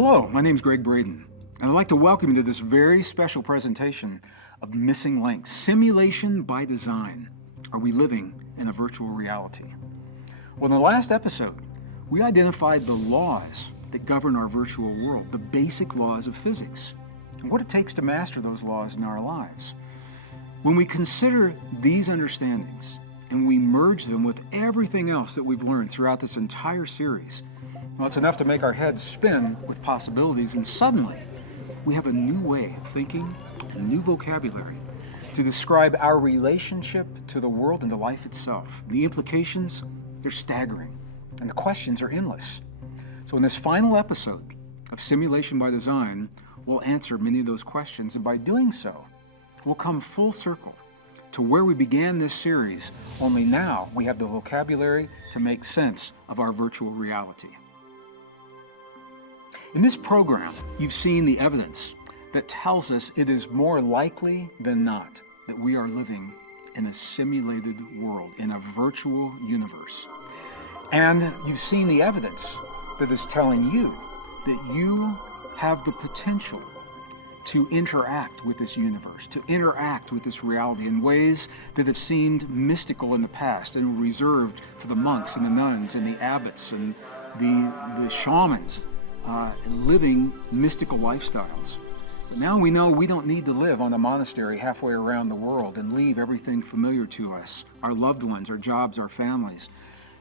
Hello, my name is Gregg Braden, and I'd like to welcome you to this very special presentation of Missing Links, Simulation by Design. Are we living in a virtual reality? Well, in the last episode, we identified the laws that govern our virtual world, the basic laws of physics, and what it takes to master those laws in our lives. When we consider these understandings and we merge them with everything else that we've learned throughout this entire series, well, it's enough to make our heads spin with possibilities, and suddenly we have a new way of thinking, a new vocabulary to describe our relationship to the world and to life itself. The implications, they're staggering, and the questions are endless. So in this final episode of Simulation by Design, we'll answer many of those questions, and by doing so, we'll come full circle to where we began this series, only now we have the vocabulary to make sense of our virtual reality. In this program, you've seen the evidence that tells us it is more likely than not that we are living in a simulated world, in a virtual universe. And you've seen the evidence that is telling you that you have the potential to interact with this universe, to interact with this reality in ways that have seemed mystical in the past and reserved for the monks and the nuns and the abbots and the shamans living mystical lifestyles. But now we know we don't need to live on a monastery halfway around the world and leave everything familiar to us, our loved ones, our jobs, our families,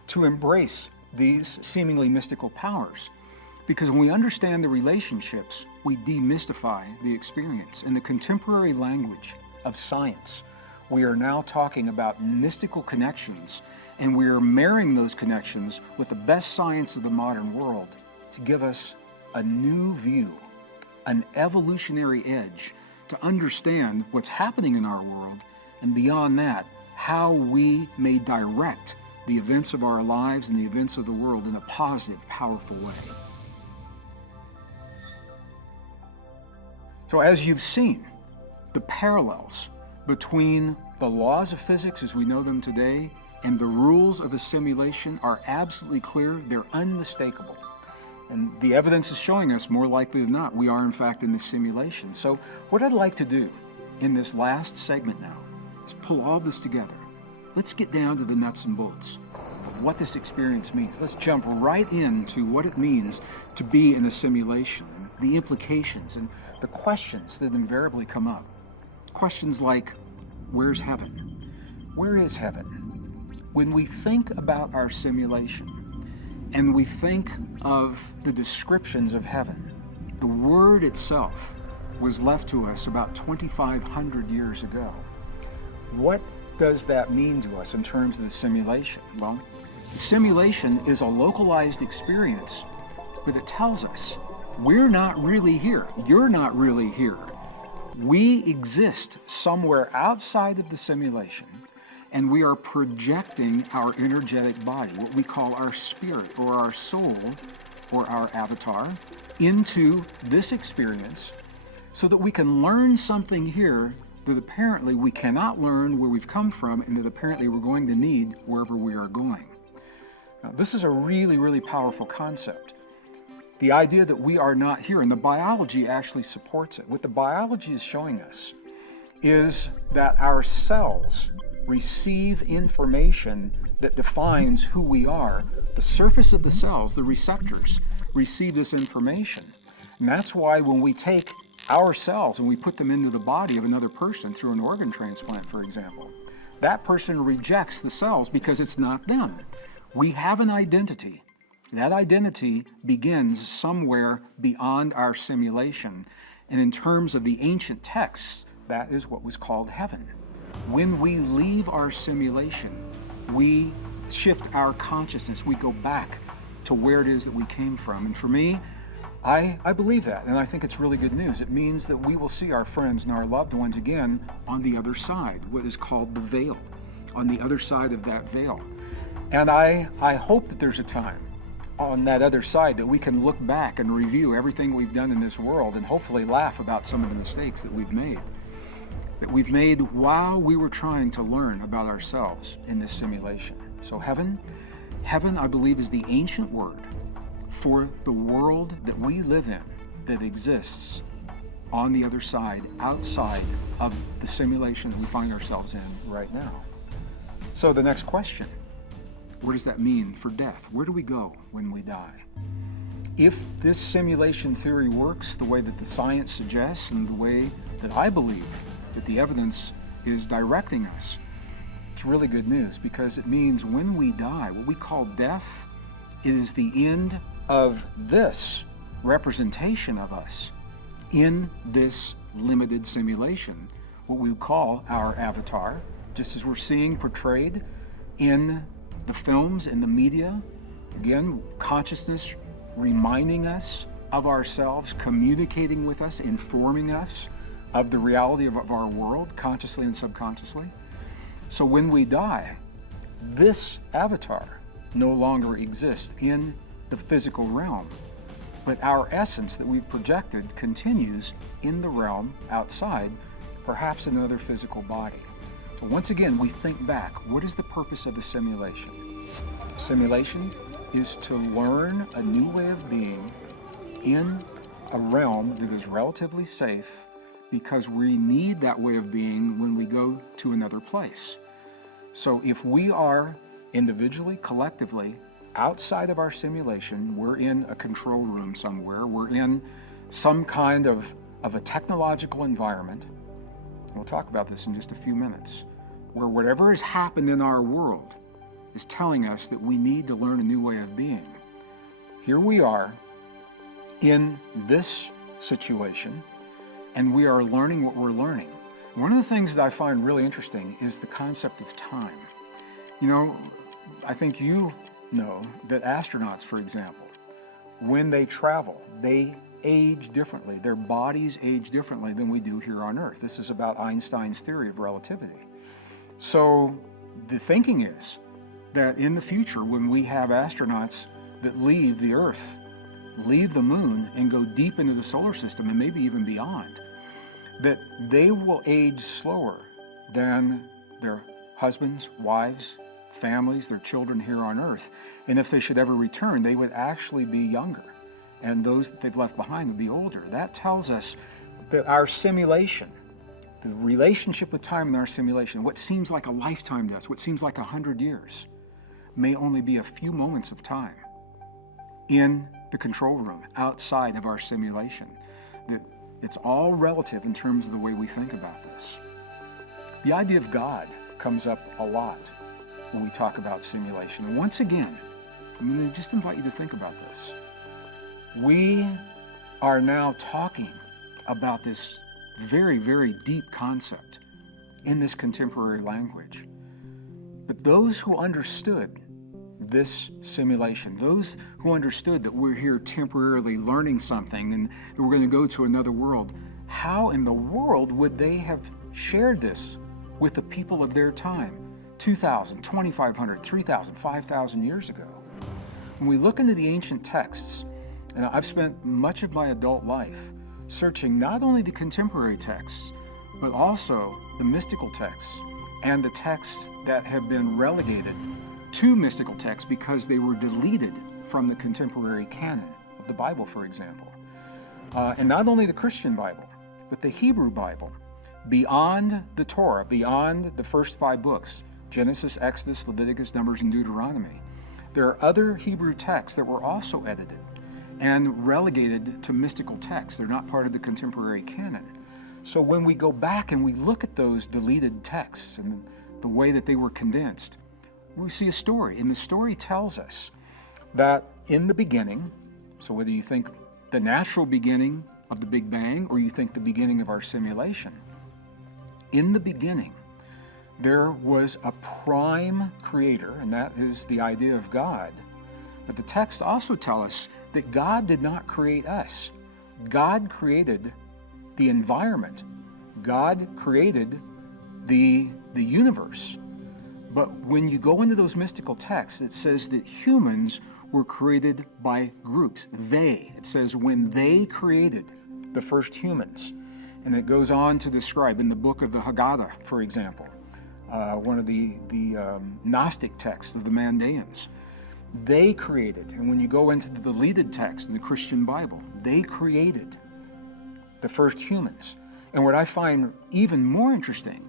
to embrace these seemingly mystical powers. Because when we understand the relationships, we demystify the experience. In the contemporary language of science, we are now talking about mystical connections, and we are marrying those connections with the best science of the modern world to give us a new view, an evolutionary edge to understand what's happening in our world, and beyond that, how we may direct the events of our lives and the events of the world in a positive, powerful way. So as you've seen, the parallels between the laws of physics as we know them today and the rules of the simulation are absolutely clear. They're unmistakable. And the evidence is showing us, more likely than not, we are in fact in this simulation. So what I'd like to do in this last segment now is pull all this together. Let's get down to the nuts and bolts of what this experience means. Let's jump right into what it means to be in a simulation, the implications and the questions that invariably come up. Questions like, where's heaven? Where is heaven? When we think about our simulation and we think of the descriptions of heaven, the word itself was left to us about 2,500 years ago. What does that mean to us in terms of the simulation? Well, the simulation is a localized experience, but it tells us we're not really here. You're not really here. We exist somewhere outside of the simulation, and we are projecting our energetic body, what we call our spirit or our soul or our avatar, into this experience so that we can learn something here that apparently we cannot learn where we've come from and that apparently we're going to need wherever we are going. Now, this is a really, really powerful concept. The idea that we are not here, and the biology actually supports it. What the biology is showing us is that our cells receive information that defines who we are. The surface of the cells, the receptors, receive this information. And that's why when we take our cells and we put them into the body of another person through an organ transplant, for example, that person rejects the cells because it's not them. We have an identity. That identity begins somewhere beyond our simulation. And in terms of the ancient texts, that is what was called heaven. When we leave our simulation, we shift our consciousness. We go back to where it is that we came from. And for me, I believe that, and I think it's really good news. It means that we will see our friends and our loved ones again on the other side, what is called the veil, on the other side of that veil. And I hope that there's a time on that other side that we can look back and review everything we've done in this world and hopefully laugh about some of the mistakes that we've made while we were trying to learn about ourselves in this simulation. So heaven, I believe, is the ancient word for the world that we live in, that exists on the other side, outside of the simulation we find ourselves in right now. So the next question, what does that mean for death? Where do we go when we die? If this simulation theory works the way that the science suggests and the way that I believe that the evidence is directing us, it's really good news, because it means when we die, what we call death is the end of this representation of us in this limited simulation, what we call our avatar, just as we're seeing portrayed in the films and the media. Again, consciousness reminding us of ourselves, communicating with us, informing us of the reality of our world, consciously and subconsciously. So when we die, this avatar no longer exists in the physical realm, but our essence that we've projected continues in the realm outside, perhaps in another physical body. So once again, we think back, what is the purpose of the simulation? Simulation is to learn a new way of being in a realm that is relatively safe, because we need that way of being when we go to another place. So if we are individually, collectively, outside of our simulation, we're in a control room somewhere, we're in some kind of a technological environment, we'll talk about this in just a few minutes, where whatever has happened in our world is telling us that we need to learn a new way of being. Here we are in this situation, and we are learning what we're learning. One of the things that I find really interesting is the concept of time. You know, I think you know that astronauts, for example, when they travel, they age differently. Their bodies age differently than we do here on Earth. This is about Einstein's theory of relativity. So the thinking is that in the future, when we have astronauts that leave the Earth, leave the moon, and go deep into the solar system, and maybe even beyond, that they will age slower than their husbands, wives, families, their children here on Earth. And if they should ever return, they would actually be younger, and those that they've left behind would be older. That tells us that our simulation, the relationship with time in our simulation, what seems like a lifetime to us, what seems like 100 years, may only be a few moments of time in the control room, outside of our simulation. That it's all relative in terms of the way we think about this. The idea of God comes up a lot when we talk about simulation. And once again, I'm going to just invite you to think about this. We are now talking about this very, very deep concept in this contemporary language. But those who understood this simulation, those who understood that we're here temporarily learning something and that we're going to go to another world, how in the world would they have shared this with the people of their time 2,000, 2,500, 3,000, 5,000 years ago? When we look into the ancient texts, and I've spent much of my adult life searching not only the contemporary texts, but also the mystical texts and the texts that have been relegated to mystical texts because they were deleted from the contemporary canon of the Bible, for example. And not only the Christian Bible, but the Hebrew Bible, beyond the Torah, beyond the first 5 books, Genesis, Exodus, Leviticus, Numbers, and Deuteronomy. There are other Hebrew texts that were also edited and relegated to mystical texts. They're not part of the contemporary canon. So when we go back and we look at those deleted texts and the way that they were condensed, we see a story, and the story tells us that in the beginning, so whether you think the natural beginning of the Big Bang or you think the beginning of our simulation, in the beginning, there was a prime creator, and that is the idea of God. But the texts also tell us that God did not create us. God created the environment. God created the universe. But when you go into those mystical texts, it says that humans were created by groups. It says when they created the first humans. And it goes on to describe in the book of the Haggadah, for example, one of the Gnostic texts of the Mandaeans, They created, and when you go into the deleted text in the Christian Bible, they created the first humans. And what I find even more interesting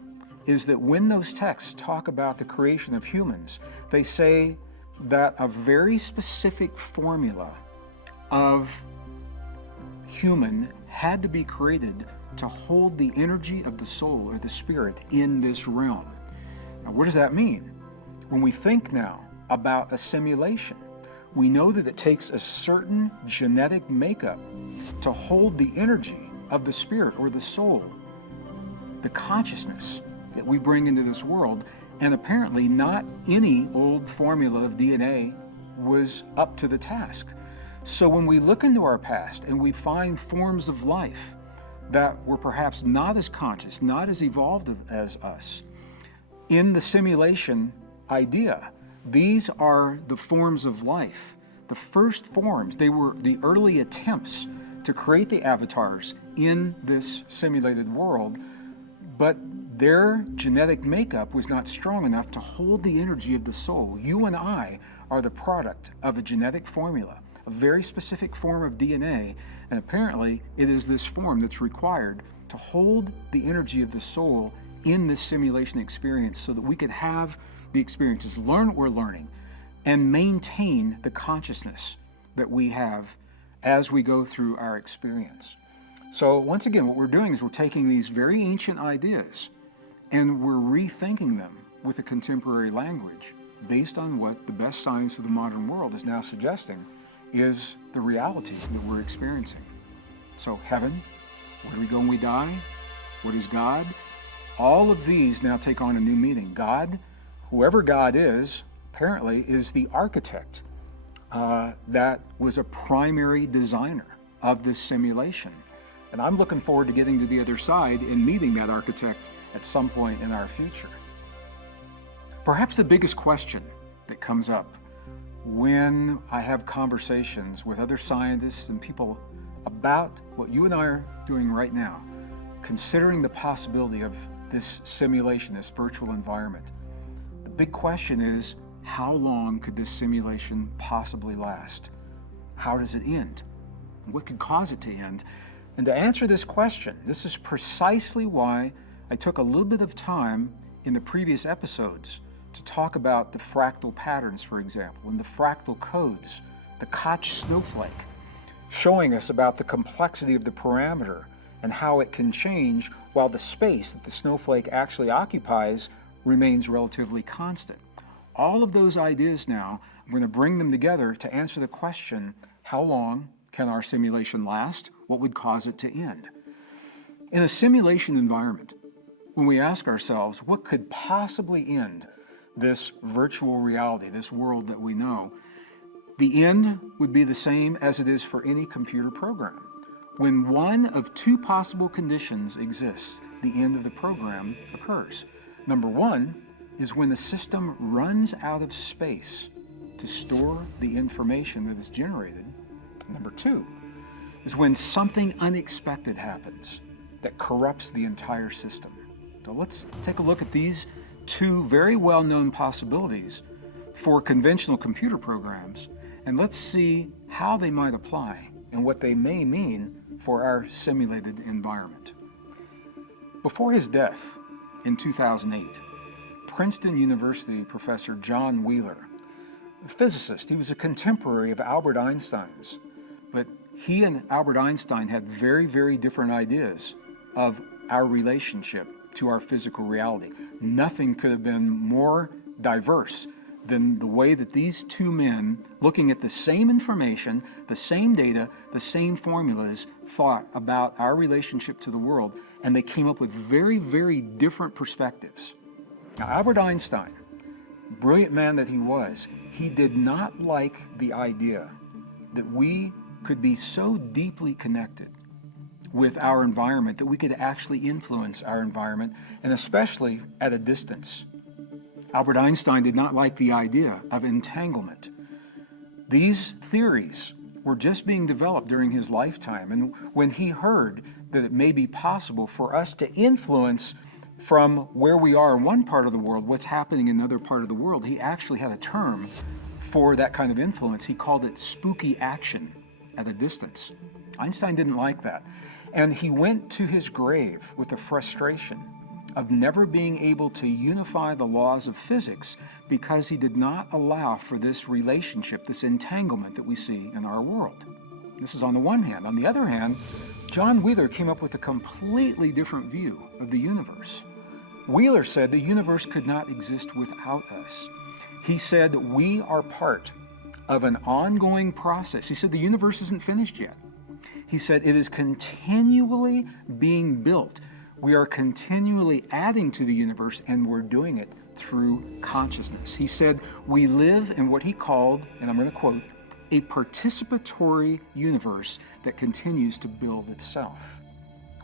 is that when those texts talk about the creation of humans, they say that a very specific formula of human had to be created to hold the energy of the soul or the spirit in this realm. Now, what does that mean? When we think now about assimilation, we know that it takes a certain genetic makeup to hold the energy of the spirit or the soul, the consciousness that we bring into this world, and apparently not any old formula of DNA was up to the task. So when we look into our past and we find forms of life that were perhaps not as conscious, not as evolved as us, in the simulation idea, these are the forms of life. The first forms, they were the early attempts to create the avatars in this simulated world, but their genetic makeup was not strong enough to hold the energy of the soul. You and I are the product of a genetic formula, a very specific form of DNA, and apparently it is this form that's required to hold the energy of the soul in this simulation experience so that we can have the experiences, learn what we're learning, and maintain the consciousness that we have as we go through our experience. So once again, what we're doing is we're taking these very ancient ideas and we're rethinking them with a contemporary language based on what the best science of the modern world is now suggesting is the reality that we're experiencing. So heaven, where do we go when we die? What is God? All of these now take on a new meaning. God, whoever God is, apparently is the architect that was a primary designer of this simulation. And I'm looking forward to getting to the other side and meeting that architect at some point in our future. Perhaps the biggest question that comes up when I have conversations with other scientists and people about what you and I are doing right now, considering the possibility of this simulation, this virtual environment, the big question is, how long could this simulation possibly last? How does it end? What could cause it to end? And to answer this question, this is precisely why I took a little bit of time in the previous episodes to talk about the fractal patterns, for example, and the fractal codes, the Koch snowflake, showing us about the complexity of the parameter and how it can change while the space that the snowflake actually occupies remains relatively constant. All of those ideas now, I'm going to bring them together to answer the question, how long can our simulation last? What would cause it to end? In a simulation environment, when we ask ourselves, what could possibly end this virtual reality, this world that we know, the end would be the same as it is for any computer program. When one of two possible conditions exists, the end of the program occurs. Number one is when the system runs out of space to store the information that is generated. Number two is when something unexpected happens that corrupts the entire system. So let's take a look at these two very well-known possibilities for conventional computer programs, and let's see how they might apply and what they may mean for our simulated environment. Before his death in 2008, Princeton University professor John Wheeler, a physicist, he was a contemporary of Albert Einstein's, but he and Albert Einstein had very, very different ideas of our relationship to our physical reality. Nothing could have been more diverse than the way that these two men, looking at the same information, the same data, the same formulas, thought about our relationship to the world, and they came up with very, very different perspectives. Now, Albert Einstein, brilliant man that he was, he did not like the idea that we could be so deeply connected with our environment that we could actually influence our environment, and especially at a distance. Albert Einstein did not like the idea of entanglement. These theories were just being developed during his lifetime, and when he heard that it may be possible for us to influence from where we are in one part of the world what's happening in another part of the world, he actually had a term for that kind of influence. He called it spooky action at a distance. Einstein didn't like that. And he went to his grave with the frustration of never being able to unify the laws of physics because he did not allow for this relationship, this entanglement that we see in our world. This is on the one hand. On the other hand, John Wheeler came up with a completely different view of the universe. Wheeler said the universe could not exist without us. He said we are part of an ongoing process. He said the universe isn't finished yet. He said it is continually being built. We are continually adding to the universe, and we're doing it through consciousness. He said we live in what he called, and I'm going to quote, a participatory universe that continues to build itself.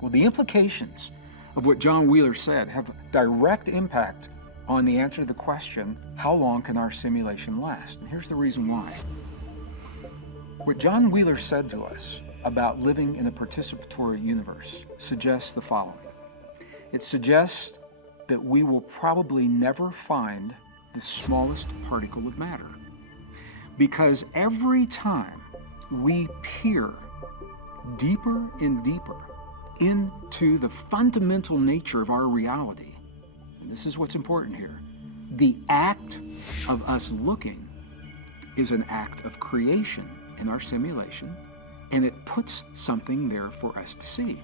Well, the implications of what John Wheeler said have direct impact on the answer to the question, how long can our simulation last? And here's the reason why. What John Wheeler said to us about living in a participatory universe suggests the following. It suggests that we will probably never find the smallest particle of matter. Because every time we peer deeper and deeper into the fundamental nature of our reality, and this is what's important here, the act of us looking is an act of creation in our simulation, and it puts something there for us to see.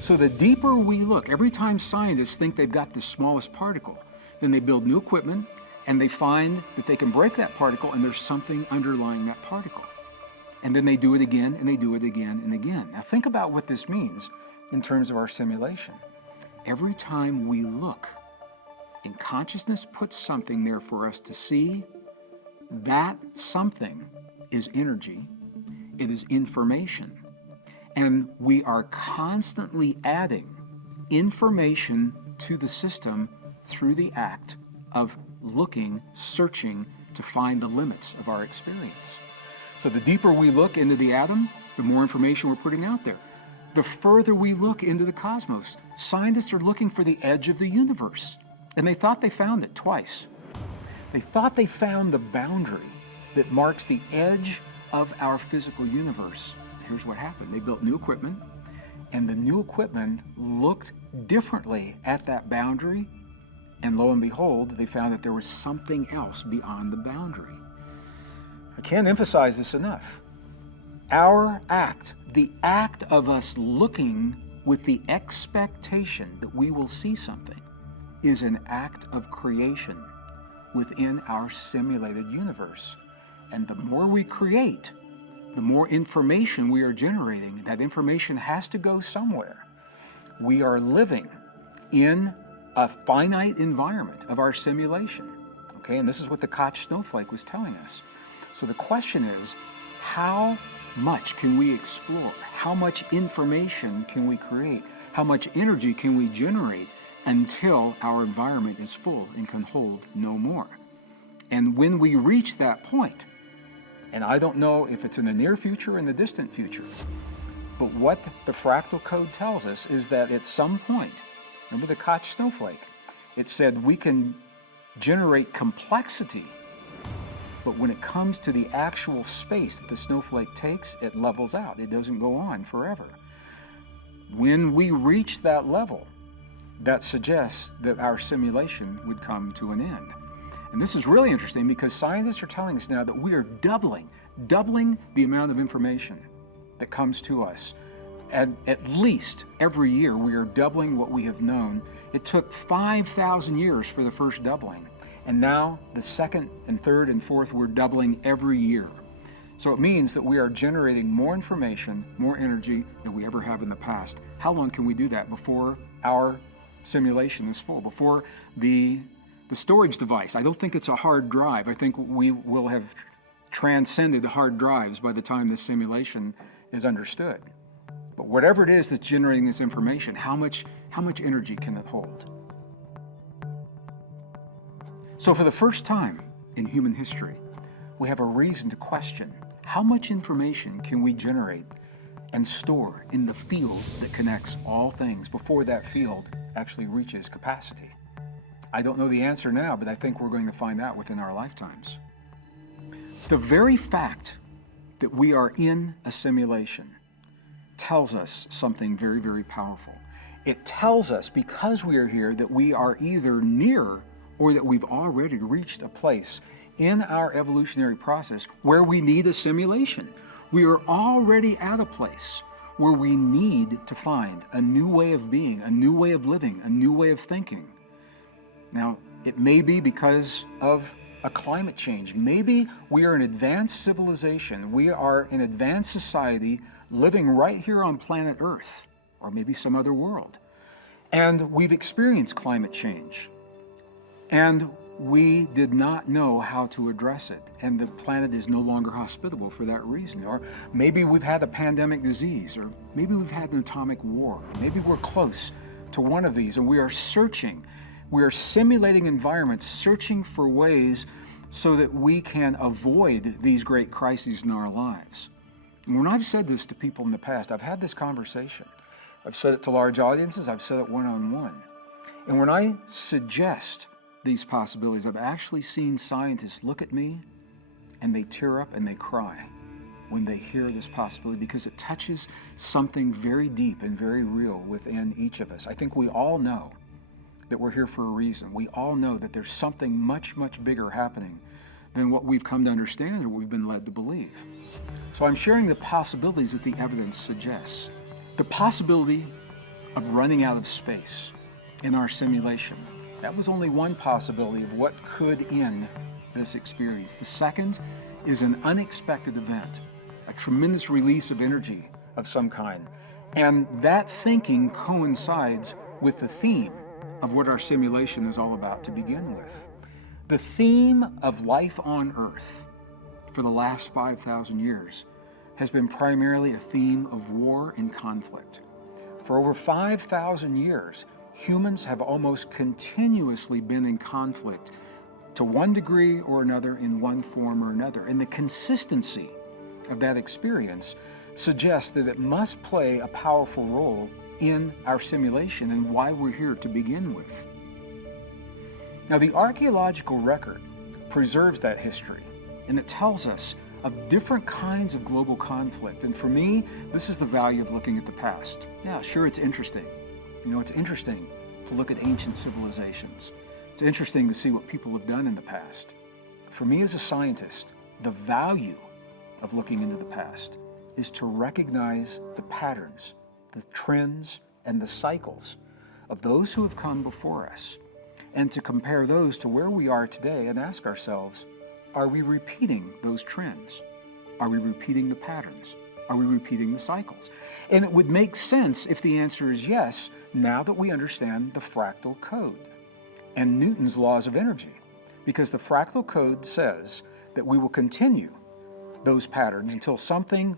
So the deeper we look, every time scientists think they've got the smallest particle, then they build new equipment, and they find that they can break that particle and there's something underlying that particle. And then they do it again, and they do it again and again. Now think about what this means in terms of our simulation. Every time we look, and consciousness puts something there for us to see, that something is energy, it is information. And we are constantly adding information to the system through the act of looking, searching to find the limits of our experience. So the deeper we look into the atom, the more information we're putting out there. The further we look into the cosmos, scientists are looking for the edge of the universe. And they thought they found it twice. They thought they found the boundary that marks the edge of our physical universe. Here's what happened. They built new equipment, and the new equipment looked differently at that boundary, and lo and behold, they found that there was something else beyond the boundary. I can't emphasize this enough. Our act, the act of us looking with the expectation that we will see something, is an act of creation within our simulated universe. And the more we create, the more information we are generating. That information has to go somewhere. We are living in a finite environment of our simulation. Okay, and this is what the Koch snowflake was telling us. So the question is, how much can we explore? How much information can we create? How much energy can we generate until our environment is full and can hold no more? And when we reach that point, and I don't know if it's in the near future or in the distant future, but what the fractal code tells us is that at some point, remember the Koch snowflake, it said we can generate complexity, but when it comes to the actual space that the snowflake takes, it levels out. It doesn't go on forever. When we reach that level, that suggests that our simulation would come to an end. And this is really interesting because scientists are telling us now that we are doubling the amount of information that comes to us. At least every year we are doubling what we have known. It took 5,000 years for the first doubling. And now the second and third and fourth, we're doubling every year. So it means that we are generating more information, more energy than we ever have in the past. How long can we do that before our simulation is full, before the storage device? I don't think it's a hard drive. I think we will have transcended hard drives by the time this simulation is understood. But whatever it is that's generating this information, how much energy can it hold? So for the first time in human history, we have a reason to question how much information can we generate and store in the field that connects all things before that field actually reaches capacity. I don't know the answer now, but I think we're going to find out within our lifetimes. The very fact that we are in a simulation tells us something very, very powerful. It tells us, because we are here, that we are either near or that we've already reached a place in our evolutionary process where we need a simulation. We are already at a place where we need to find a new way of being, a new way of living, a new way of thinking. Now, it may be because of a climate change. Maybe we are an advanced civilization. We are an advanced society living right here on planet Earth, or maybe some other world. And we've experienced climate change. And we did not know how to address it. And the planet is no longer hospitable for that reason. Or maybe we've had a pandemic disease, or maybe we've had an atomic war. Maybe we're close to one of these and we are searching. We are simulating environments, searching for ways so that we can avoid these great crises in our lives. And when I've said this to people in the past, I've had this conversation. I've said it to large audiences, I've said it one-on-one. And when I suggest these possibilities, I've actually seen scientists look at me and they tear up and they cry when they hear this possibility, because it touches something very deep and very real within each of us. I think we all know that we're here for a reason. We all know that there's something much, much bigger happening than what we've come to understand or what we've been led to believe. So I'm sharing the possibilities that the evidence suggests. The possibility of running out of space in our simulation. That was only one possibility of what could end this experience. The second is an unexpected event, a tremendous release of energy of some kind. And that thinking coincides with the theme of what our simulation is all about to begin with. The theme of life on Earth for the last 5,000 years has been primarily a theme of war and conflict. For over 5,000 years, humans have almost continuously been in conflict to one degree or another, in one form or another. And the consistency of that experience suggests that it must play a powerful role in our simulation and why we're here to begin with. Now, the archaeological record preserves that history, and it tells us of different kinds of global conflict. And for me, this is the value of looking at the past. Yeah, sure, it's interesting. You know, it's interesting to look at ancient civilizations. It's interesting to see what people have done in the past. For me as a scientist, the value of looking into the past is to recognize the patterns, the trends, and the cycles of those who have come before us, and to compare those to where we are today and ask ourselves, are we repeating those trends? Are we repeating the patterns? Are we repeating the cycles? And it would make sense if the answer is yes, now that we understand the fractal code and Newton's laws of energy, because the fractal code says that we will continue those patterns until something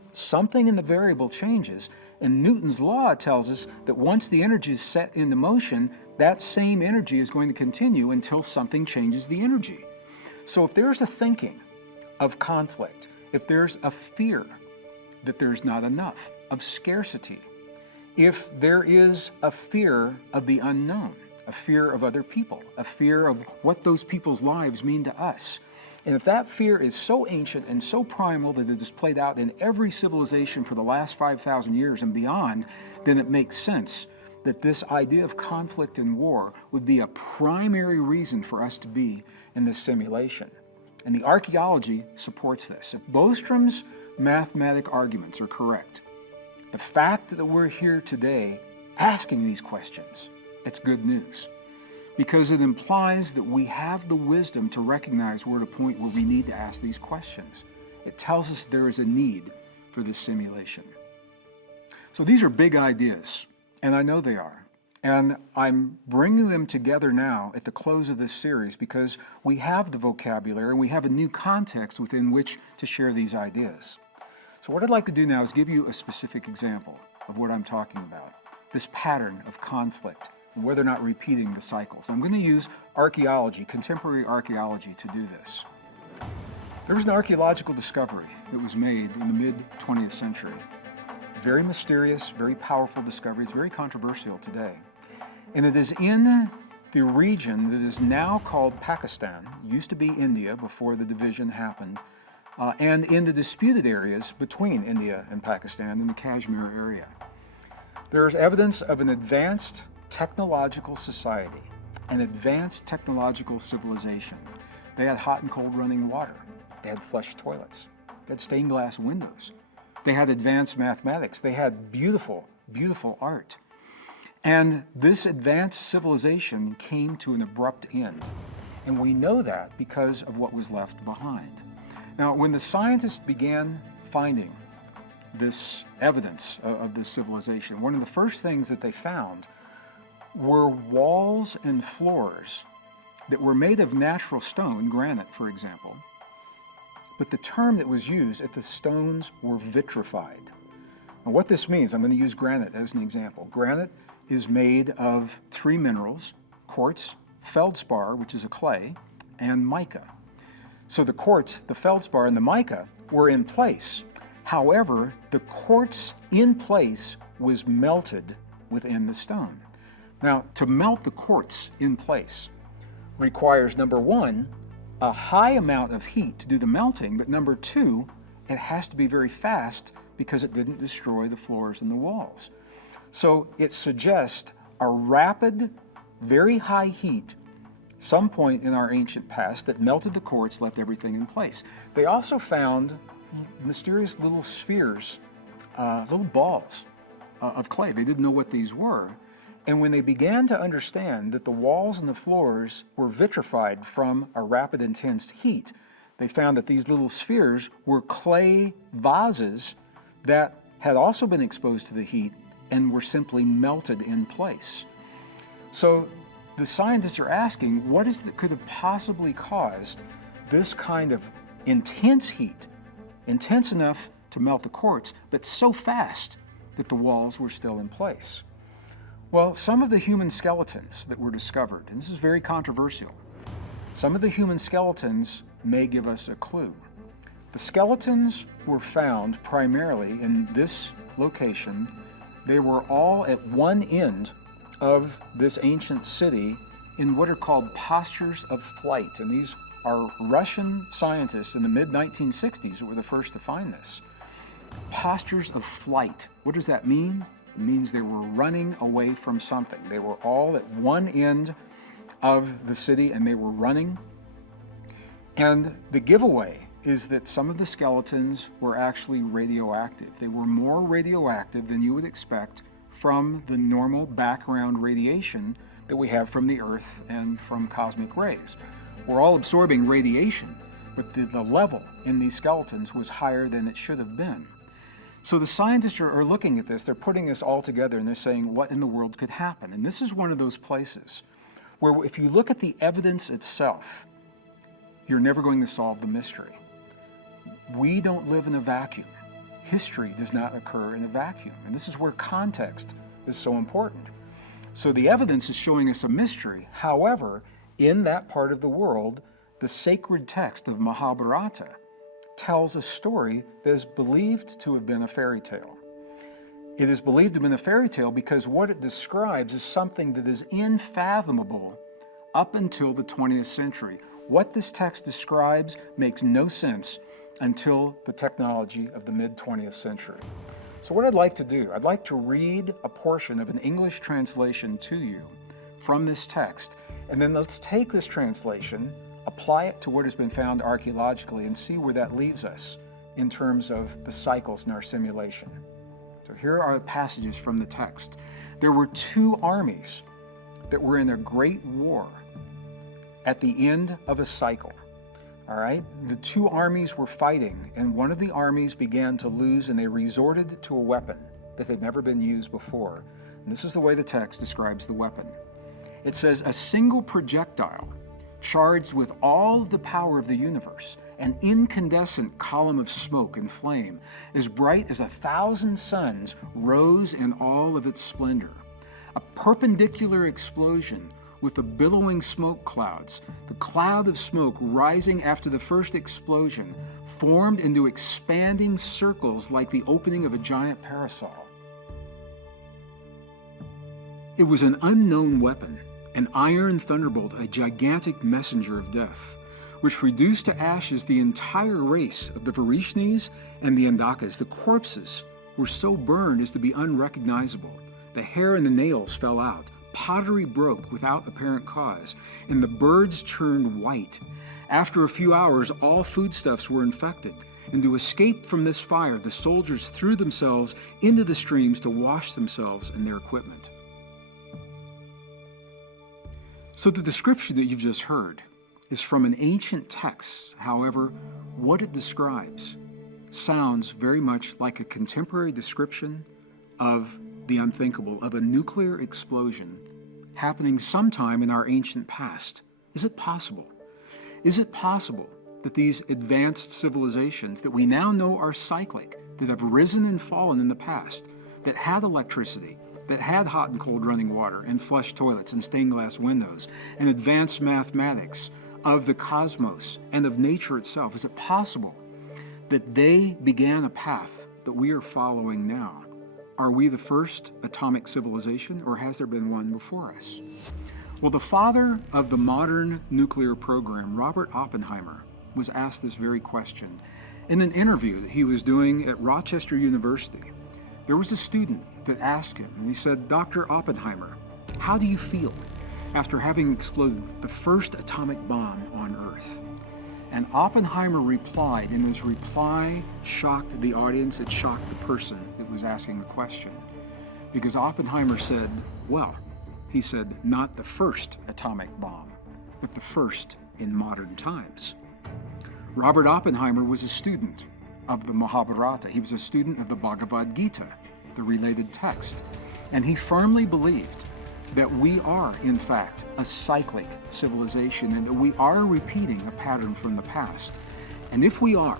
in the variable changes. And Newton's law tells us that once the energy is set into motion, that same energy is going to continue until something changes the energy. So if there's a thinking of conflict, if there's a fear that there's not enough, of scarcity, if there is a fear of the unknown, a fear of other people, a fear of what those people's lives mean to us, and if that fear is so ancient and so primal that it is played out in every civilization for the last 5,000 years and beyond, then it makes sense that this idea of conflict and war would be a primary reason for us to be in this simulation. And the archaeology supports this. If Bostrom's mathematic arguments are correct, the fact that we're here today asking these questions, it's good news, because it implies that we have the wisdom to recognize we're at a point where we need to ask these questions. It tells us there is a need for this simulation. So these are big ideas, and I know they are. And I'm bringing them together now at the close of this series because we have the vocabulary and we have a new context within which to share these ideas. So what I'd like to do now is give you a specific example of what I'm talking about, this pattern of conflict, and whether or not repeating the cycles. I'm going to use archaeology, contemporary archaeology, to do this. There was an archaeological discovery that was made in the mid-20th century. Very mysterious, very powerful discovery. It's very controversial today. And it is in the region that is now called Pakistan. It used to be India before the division happened and in the disputed areas between India and Pakistan in the Kashmir area. There's evidence of an advanced technological society, an advanced technological civilization. They had hot and cold running water. They had flush toilets. They had stained glass windows. They had advanced mathematics. They had beautiful, beautiful art. And this advanced civilization came to an abrupt end. And we know that because of what was left behind. Now, when the scientists began finding this evidence of this civilization, one of the first things that they found were walls and floors that were made of natural stone, granite, for example. But the term that was used is that the stones were vitrified. Now, what this means, I'm going to use granite as an example. Granite is made of three minerals: quartz, feldspar, which is a clay, and mica. So the quartz, the feldspar, and the mica were in place. However, the quartz in place was melted within the stone. Now, to melt the quartz in place requires, number one, a high amount of heat to do the melting, but number two, it has to be very fast because it didn't destroy the floors and the walls. So it suggests a rapid, very high heat, some point in our ancient past, that melted the quartz, left everything in place. They also found mysterious little spheres, little balls of clay. They didn't know what these were. And when they began to understand that the walls and the floors were vitrified from a rapid, intense heat, they found that these little spheres were clay vases that had also been exposed to the heat and were simply melted in place. So the scientists are asking, what is that could have possibly caused this kind of intense heat, intense enough to melt the quartz, but so fast that the walls were still in place? Well, some of the human skeletons that were discovered, and this is very controversial, some of the human skeletons may give us a clue. The skeletons were found primarily in this location. They were all at one end of this ancient city in what are called postures of flight. And these are Russian scientists in the mid-1960s who were the first to find this. Postures of flight. What does that mean? It means they were running away from something. They were all at one end of the city and they were running. And the giveaway is that some of the skeletons were actually radioactive. They were more radioactive than you would expect from the normal background radiation that we have from the Earth and from cosmic rays. We're all absorbing radiation, but the level in these skeletons was higher than it should have been. So the scientists are looking at this, they're putting this all together, and they're saying, what in the world could happen? And this is one of those places where if you look at the evidence itself, you're never going to solve the mystery. We don't live in a vacuum. History does not occur in a vacuum. And this is where context is so important. So the evidence is showing us a mystery. However, in that part of the world, the sacred text of Mahabharata tells a story that is believed to have been a fairy tale. It is believed to have been a fairy tale because what it describes is something that is unfathomable up until the 20th century. What this text describes makes no sense until the technology of the mid-20th century. So what I'd like to do, I'd like to read a portion of an English translation to you from this text, and then let's take this translation, apply it to what has been found archaeologically, and see where that leaves us in terms of the cycles in our simulation. So here are the passages from the text. There were two armies that were in a great war at the end of a cycle. All right, the two armies were fighting, and one of the armies began to lose, and they resorted to a weapon that had never been used before. And this is the way the text describes the weapon. It says, a single projectile charged with all the power of the universe, an incandescent column of smoke and flame, as bright as 1,000 suns, rose in all of its splendor. A perpendicular explosion with the billowing smoke clouds, the cloud of smoke rising after the first explosion, formed into expanding circles like the opening of a giant parasol. It was an unknown weapon, an iron thunderbolt, a gigantic messenger of death. which reduced to ashes the entire race of the Varishnīs and the Andakas. The corpses were so burned as to be unrecognizable. The hair and the nails fell out. Pottery broke without apparent cause, and the birds turned white. After a few hours, all foodstuffs were infected, and to escape from this fire, the soldiers threw themselves into the streams to wash themselves and their equipment. So the description that you've just heard is from an ancient text. However, what it describes sounds very much like a contemporary description of the unthinkable, of a nuclear explosion happening sometime in our ancient past. Is it possible? Is it possible that these advanced civilizations that we now know are cyclic, that have risen and fallen in the past, that had electricity, that had hot and cold running water and flush toilets and stained glass windows and advanced mathematics of the cosmos and of nature itself, is it possible that they began a path that we are following now? Are we the first atomic civilization, or has there been one before us? Well, the father of the modern nuclear program, Robert Oppenheimer, was asked this very question in an interview that he was doing at Rochester University. There was a student that asked him, and he said, "Dr. Oppenheimer, how do you feel after having exploded the first atomic bomb on Earth?" And Oppenheimer replied, and his reply shocked the audience. It shocked the person that was asking the question. Because Oppenheimer said, well, he said, not the first atomic bomb, but the first in modern times. Robert Oppenheimer was a student of the Mahabharata. He was a student of the Bhagavad Gita, the related text. And he firmly believed that we are, in fact, a cyclic civilization and that we are repeating a pattern from the past. And if we are,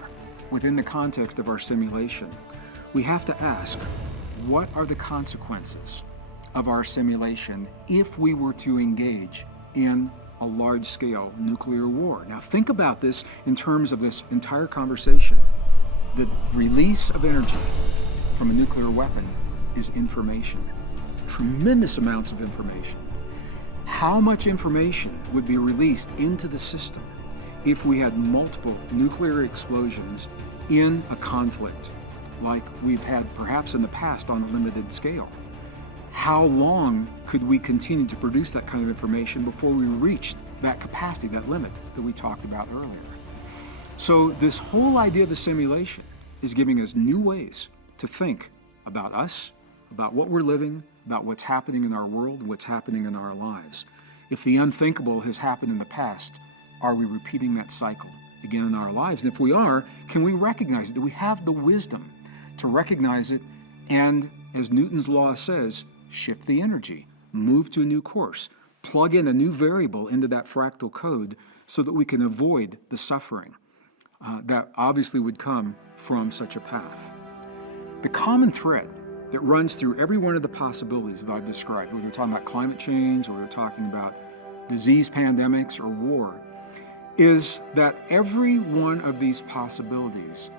within the context of our simulation, we have to ask, what are the consequences of our simulation if we were to engage in a large-scale nuclear war? Now think about this in terms of this entire conversation. The release of energy from a nuclear weapon is information. Tremendous amounts of information. How much information would be released into the system if we had multiple nuclear explosions in a conflict like we've had perhaps in the past on a limited scale? How long could we continue to produce that kind of information before we reached that capacity, that limit that we talked about earlier? So this whole idea of the simulation is giving us new ways to think about us, about what we're living, about what's happening in our world, what's happening in our lives. If the unthinkable has happened in the past, are we repeating that cycle again in our lives? And if we are, can we recognize it? Do we have the wisdom to recognize it and, as Newton's law says, shift the energy, move to a new course, plug in a new variable into that fractal code so that we can avoid the suffering that obviously would come from such a path? The common thread that runs through every one of the possibilities that I've described, whether we're talking about climate change or we're talking about disease pandemics or war, is that every one of these possibilities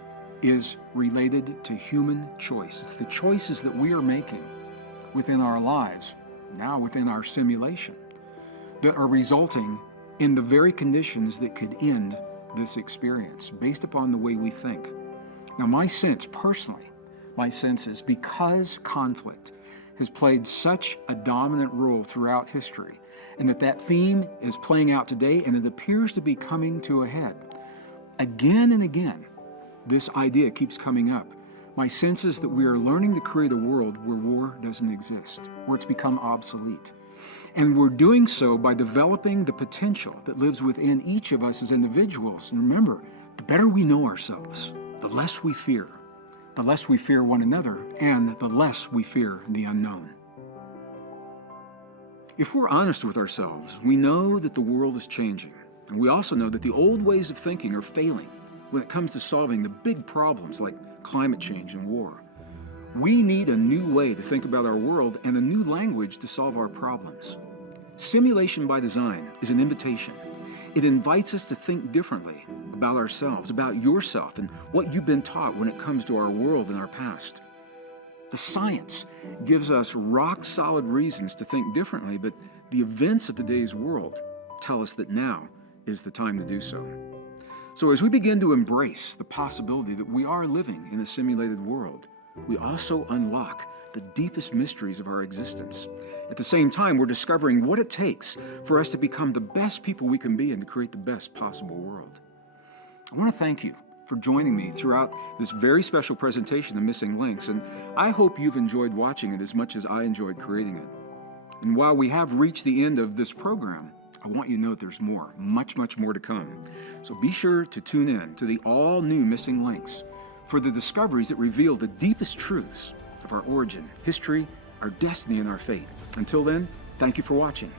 is related to human choice. It's the choices that we are making within our lives, now within our simulation, that are resulting in the very conditions that could end this experience based upon the way we think. Now, my sense, personally, my sense is because conflict has played such a dominant role throughout history, and that theme is playing out today, and it appears to be coming to a head. Again and again, this idea keeps coming up. My sense is that we are learning to create a world where war doesn't exist, where it's become obsolete. And we're doing so by developing the potential that lives within each of us as individuals. And remember, the better we know ourselves, the less we fear. The less we fear one another, and the less we fear the unknown. If we're honest with ourselves, we know that the world is changing, and we also know that the old ways of thinking are failing when it comes to solving the big problems like climate change and war. We need a new way to think about our world and a new language to solve our problems. Simulation by design is an invitation. It invites us to think differently about ourselves, about yourself, and what you've been taught when it comes to our world and our past. The science gives us rock-solid reasons to think differently, but the events of today's world tell us that now is the time to do so. So as we begin to embrace the possibility that we are living in a simulated world, we also unlock the deepest mysteries of our existence. At the same time, we're discovering what it takes for us to become the best people we can be and to create the best possible world. I want to thank you for joining me throughout this very special presentation of Missing Links, and I hope you've enjoyed watching it as much as I enjoyed creating it. And while we have reached the end of this program, I want you to know that there's more, much more to come. So be sure to tune in to the all-new Missing Links for the discoveries that reveal the deepest truths of our origin, history, our destiny, and our fate. Until then, thank you for watching.